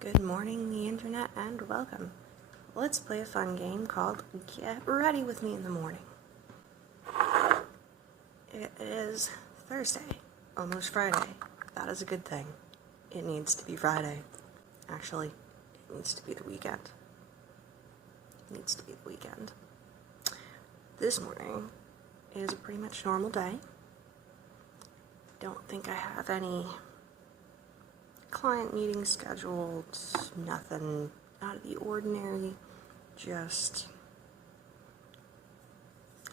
Good morning, the internet, and welcome. Let's play a fun game called Get Ready With Me in the Morning. It is Thursday, almost Friday. That is a good thing. It needs to be Friday. Actually, it needs to be the weekend. It needs to be the weekend. This morning is a pretty much normal day. Don't think I have any client meetings scheduled, nothing out of the ordinary, just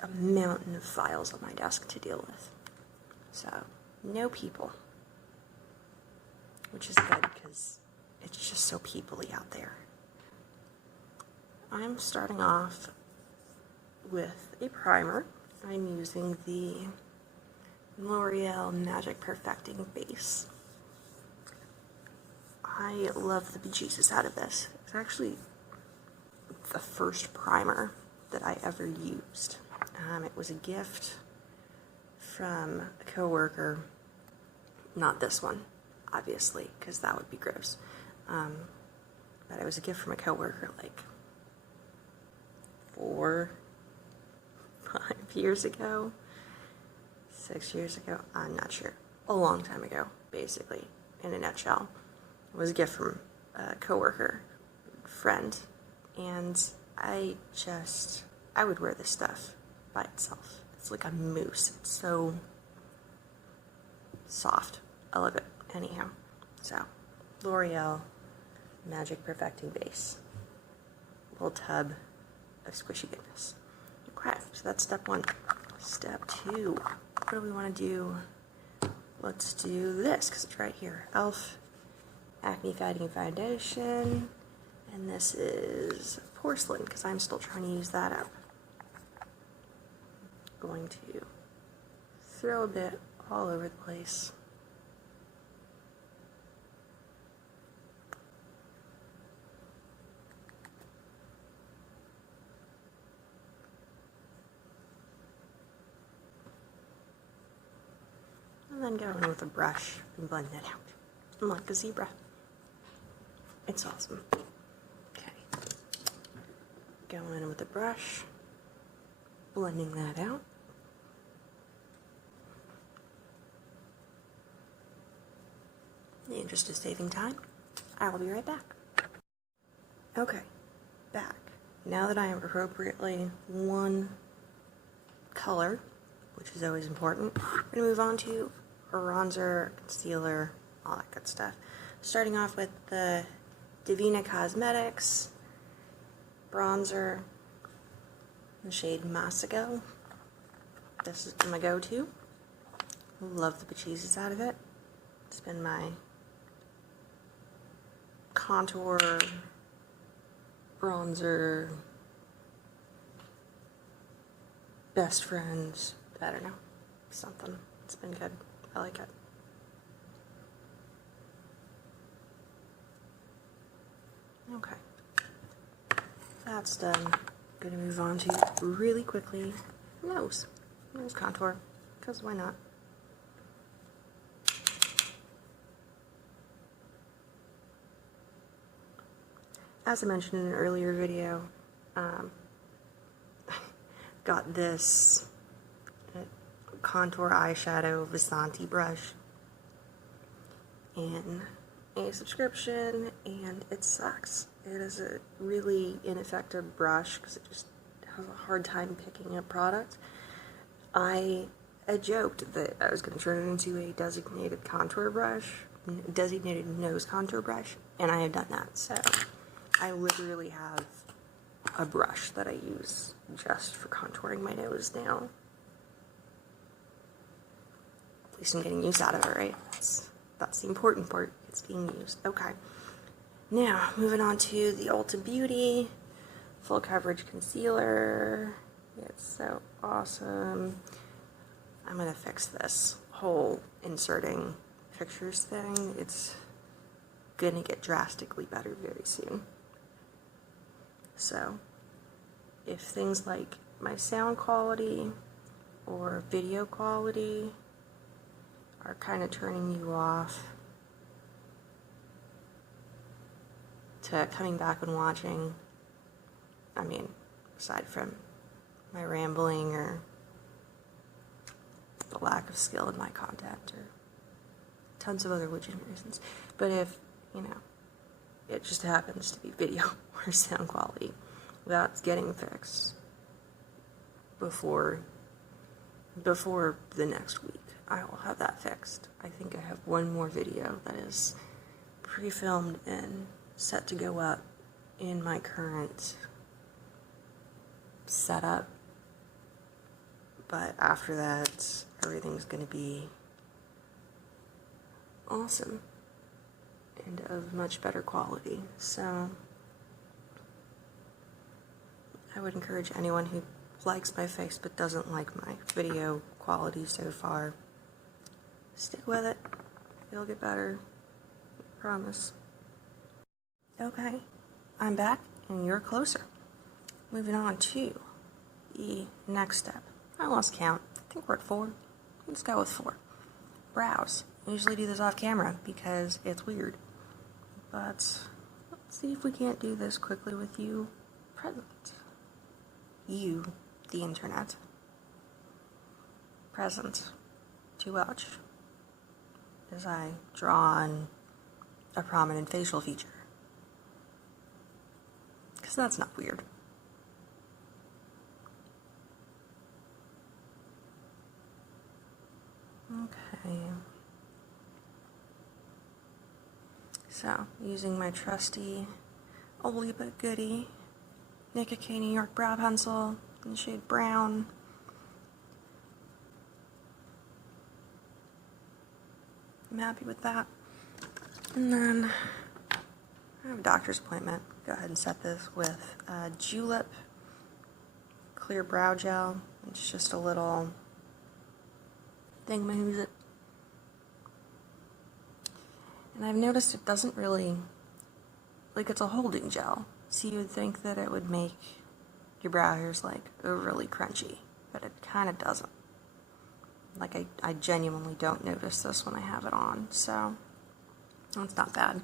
a mountain of files on my desk to deal with. So, no people, which is good because it's just so people-y out there. I'm starting off with a primer. I'm using the L'Oreal Magic Perfecting Base. I love the bejesus out of this. It's actually the first primer that I ever used. It was a gift from a coworker. Not this one, obviously, because that would be gross. But it was a gift from a coworker like 4, 5 years ago, 6 years ago. I'm not sure. A long time ago, basically, in a nutshell. It was a gift from a coworker, friend, and I would wear this stuff by itself. It's like a mousse. It's so soft. I love it. Anyhow, so L'Oreal Magic Perfecting Base. Little tub of squishy goodness. Okay, so that's step 1. Step 2. What do we want to do? Let's do this, because it's right here. e.l.f. Acne Fighting Foundation, and this is Porcelain, because I'm still trying to use that up. Going to throw a bit all over the place. And then go in with a brush and blend it out. I'm like a zebra. It's awesome. Okay. Go in with a brush, blending that out. In the interest of saving time, I will be right back. Okay, back. Now that I am appropriately one color, which is always important, we're going to move on to bronzer, concealer, all that good stuff. Starting off with the Devinah Cosmetics bronzer, the shade Masago. This has been my go-to. Love the bejesus out of it. It's been my contour, bronzer, best friends, I don't know, something. It's been good. I like it. Okay, that's done. Gonna move on to, really quickly, nose contour, because why not? As I mentioned in an earlier video, got this contour eyeshadow Visanti brush in a subscription, and it sucks. It is a really ineffective brush because it just has a hard time picking up product. I joked that I was going to turn it into a designated nose contour brush, and I have done that. So I literally have a brush that I use just for contouring my nose now. At least I'm getting use out of it, right? That's the important part. It's being used. Okay. Now, moving on to the Ulta Beauty Full Coverage Concealer. It's so awesome. I'm going to fix this whole inserting pictures thing. It's going to get drastically better very soon. So, if things like my sound quality or video quality are kind of turning you off, to coming back and watching, I mean, aside from my rambling or the lack of skill in my content or tons of other legitimate reasons, but if, you know, it just happens to be video or sound quality, that's getting fixed before the next week. I will have that fixed. I think I have one more video that is pre-filmed and set to go up in my current setup, but after that everything's going to be awesome and of much better quality. So I would encourage anyone who likes my face but doesn't like my video quality so far, stick with it. It'll get better. I promise. Okay, I'm back and you're closer. Moving on to the next step. I lost count. I think we're at 4. Let's go with 4. Brows. I usually do this off camera because it's weird. But let's see if we can't do this quickly with you present. You, the internet, present to watch as I draw on a prominent facial feature. Because that's not weird. Okay. So, using my trusty oldie but goodie Nicka New York brow pencil in the shade brown. I'm happy with that. And then I have a doctor's appointment. Go ahead and set this with Julep clear brow gel. It's just a little thingamajigger. And I've noticed it doesn't really, like, it's a holding gel. So you would think that it would make your brow hairs like overly crunchy, but it kind of doesn't. Like I genuinely don't notice this when I have it on, so it's not bad.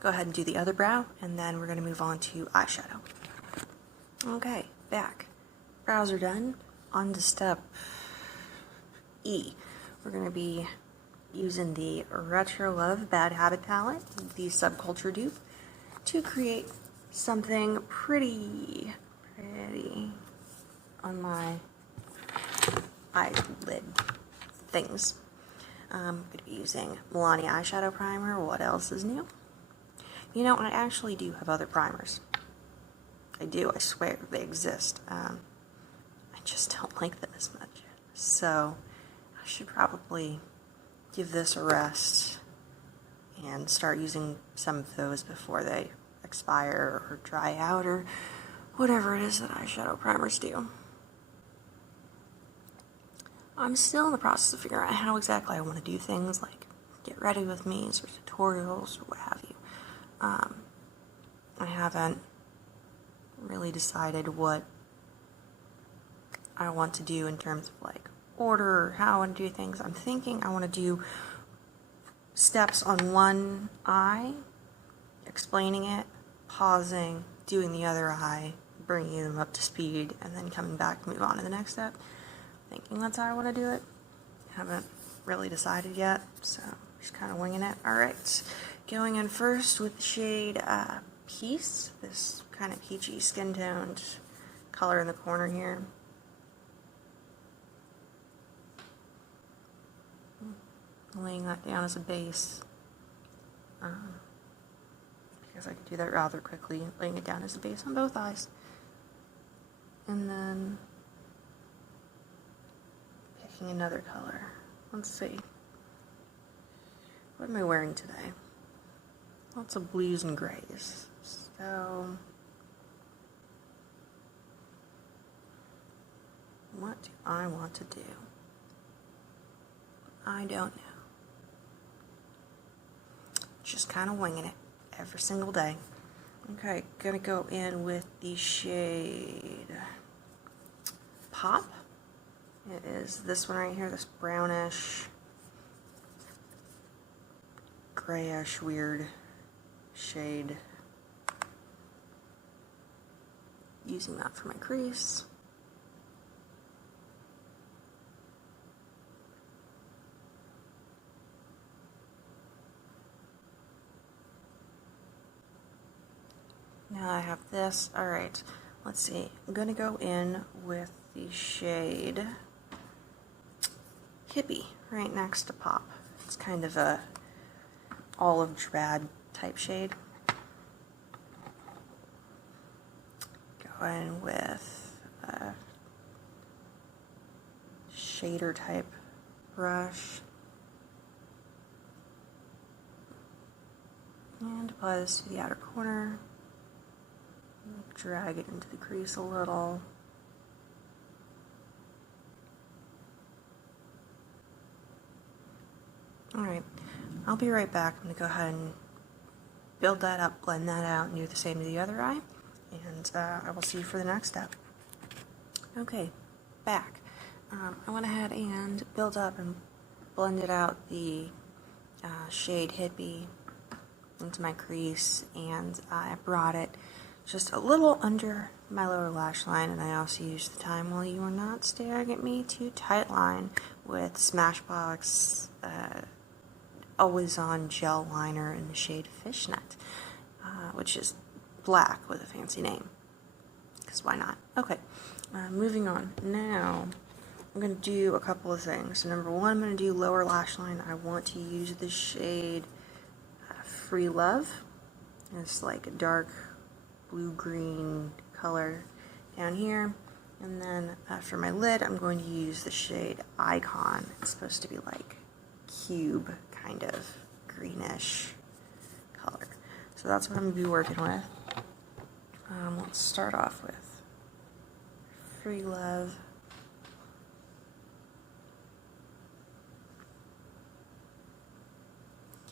Go ahead and do the other brow, and then we're going to move on to eyeshadow. Okay, back. Brows are done. On to step E. We're going to be using the Retro Love Bad Habit palette, the Subculture dupe, to create something pretty on my eyelid things. I'm going to be using Milani eyeshadow primer. What else is new? You know, I actually do have other primers. I do, I swear, they exist. I just don't like them as much. So I should probably give this a rest and start using some of those before they expire or dry out or whatever it is that eyeshadow primers do. I'm still in the process of figuring out how exactly I want to do things, like get ready with me's or tutorials or what have you. I haven't really decided what I want to do in terms of like order or how I want to do things. I'm thinking I want to do steps on one eye, explaining it, pausing, doing the other eye, bringing them up to speed, and then coming back to move on to the next step. Thinking that's how I want to do it. Haven't really decided yet, so just kind of winging it. Alright, going in first with the shade Peace, this kind of peachy skin-toned color in the corner here. Laying that down as a base, because I can do that rather quickly, laying it down as a base on both eyes. And then picking another color. Let's see. What am I wearing today? Lots of blues and grays. So, what do I want to do? I don't know. Just kind of winging it every single day. Okay, gonna go in with the shade Pop. It is this one right here, this brownish, grayish, weird shade. using that for my crease. Now I have this. Alright, let's see. I'm going to go in with the shade Hippie right next to Pop. It's kind of a olive drab type shade. Go in with a shader type brush. And apply this to the outer corner. Drag it into the crease a little. Alright, I'll be right back. I'm going to go ahead and build that up, blend that out, and do the same to the other eye. And I will see you for the next step. Okay, back. I went ahead and built up and blended out the shade Hippie into my crease, and I brought it just a little under my lower lash line, and I also used the Time While You Are Not Staring at Me Too Tight line with Smashbox Always On Gel Liner in the shade Fishnet, which is black with a fancy name, because why not? Okay, moving on. Now, I'm going to do a couple of things. So number one, I'm going to do lower lash line. I want to use the shade Free Love. It's like a dark blue-green color down here. And then for my lid, I'm going to use the shade Icon. It's supposed to be like cube kind of greenish color. So that's what I'm going to be working with. Let's start off with Free Love.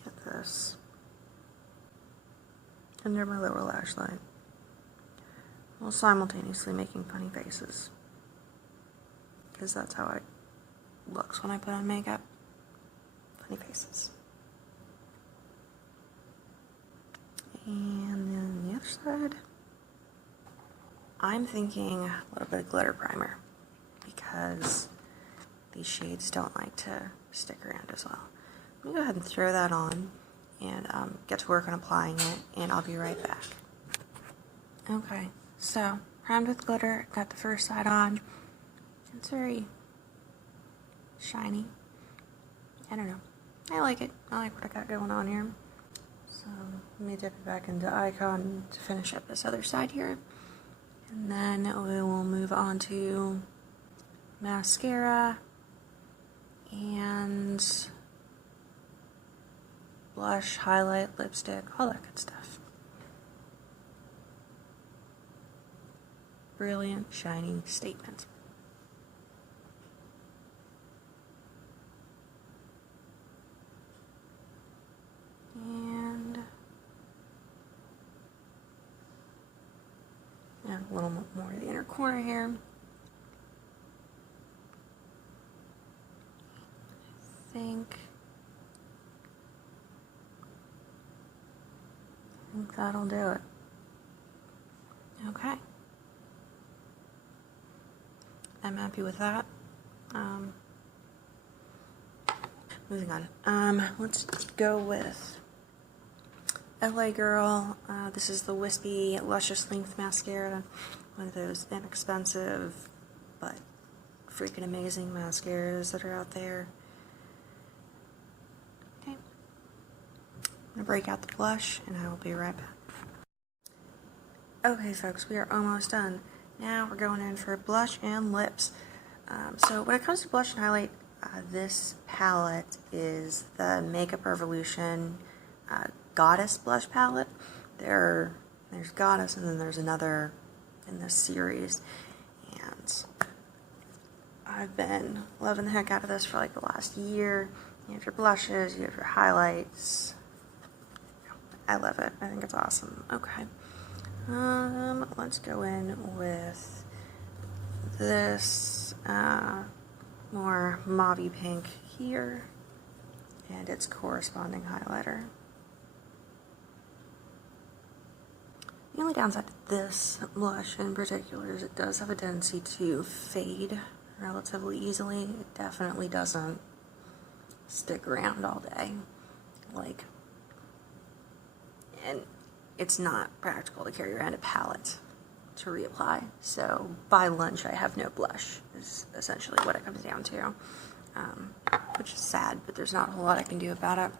Get this under my lower lash line, while simultaneously making funny faces, because that's how it looks when I put on makeup. Funny faces. And then the other side, I'm thinking a little bit of glitter primer, because these shades don't like to stick around as well. I'm going to go ahead and throw that on and get to work on applying it, and I'll be right back. Okay, so primed with glitter, got the first side on. It's very shiny. I don't know. I like it. I like what I got going on here. So let me dip it back into Icon to finish up this other side here. And then we will move on to mascara and blush, highlight, lipstick, all that good stuff. Brilliant, shiny statement. And a little more of the inner corner here. I think that'll do it. Okay. I'm happy with that. Moving on. Let's go with LA Girl. This is the Wispy Luscious Length Mascara. One of those inexpensive but freaking amazing mascaras that are out there. Okay. I'm going to break out the blush and I will be right back. Okay folks, we are almost done. Now we're going in for blush and lips. So when it comes to blush and highlight, this palette is the MakeupRevolution Goddess blush palette. There's Goddess and then there's another in this series. And I've been loving the heck out of this for like the last year. You have your blushes, you have your highlights. I love it. I think it's awesome. Okay. Let's go in with this more mauve pink here and its corresponding highlighter. The only downside to this blush in particular is it does have a tendency to fade relatively easily. It definitely doesn't stick around all day. Like, and it's not practical to carry around a palette to reapply. So by lunch I have no blush is essentially what it comes down to. Which is sad, but there's not a whole lot I can do about it.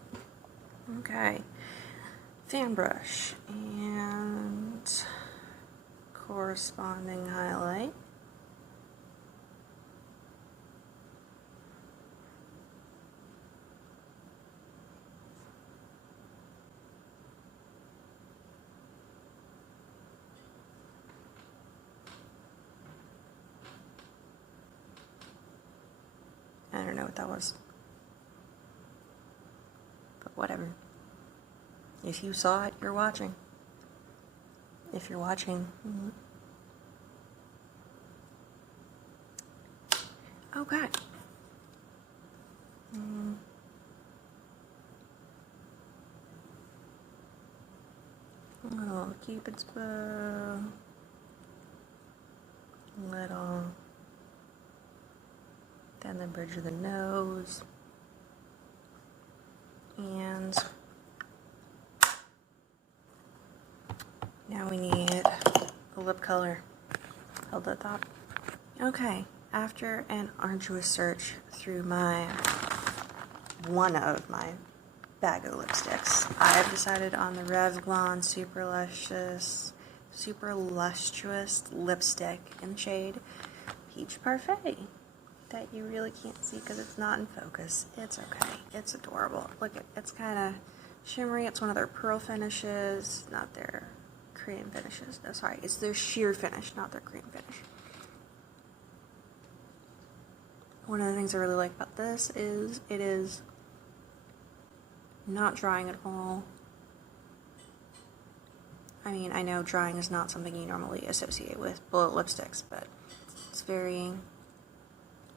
Okay. Fan brush and corresponding highlight. I don't know what that was, but whatever. If you saw it, you're watching. If you're watching, okay. Little Cupid's bow. Little. Then the bridge of the nose. And now we need a lip color. Hold that thought. Okay, after an arduous search through one of my bag of lipsticks, I have decided on the Revlon Super Lustrous lipstick in the shade Peach Parfait. That you really can't see because it's not in focus. It's okay. It's adorable. Look, it's kind of shimmery. It's one of their pearl finishes, not their cream finishes. No, sorry. It's their sheer finish, not their cream finish. One of the things I really like about this is it is not drying at all. I mean, I know drying is not something you normally associate with bullet lipsticks, but it's very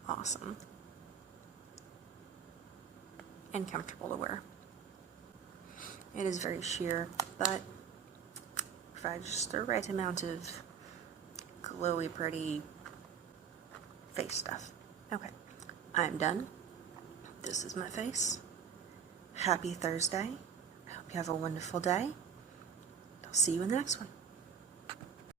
awesome and comfortable to wear. It is very sheer, but provides just the right amount of glowy, pretty face stuff. Okay, I'm done. This is my face. Happy Thursday. I hope you have a wonderful day. I'll see you in the next one.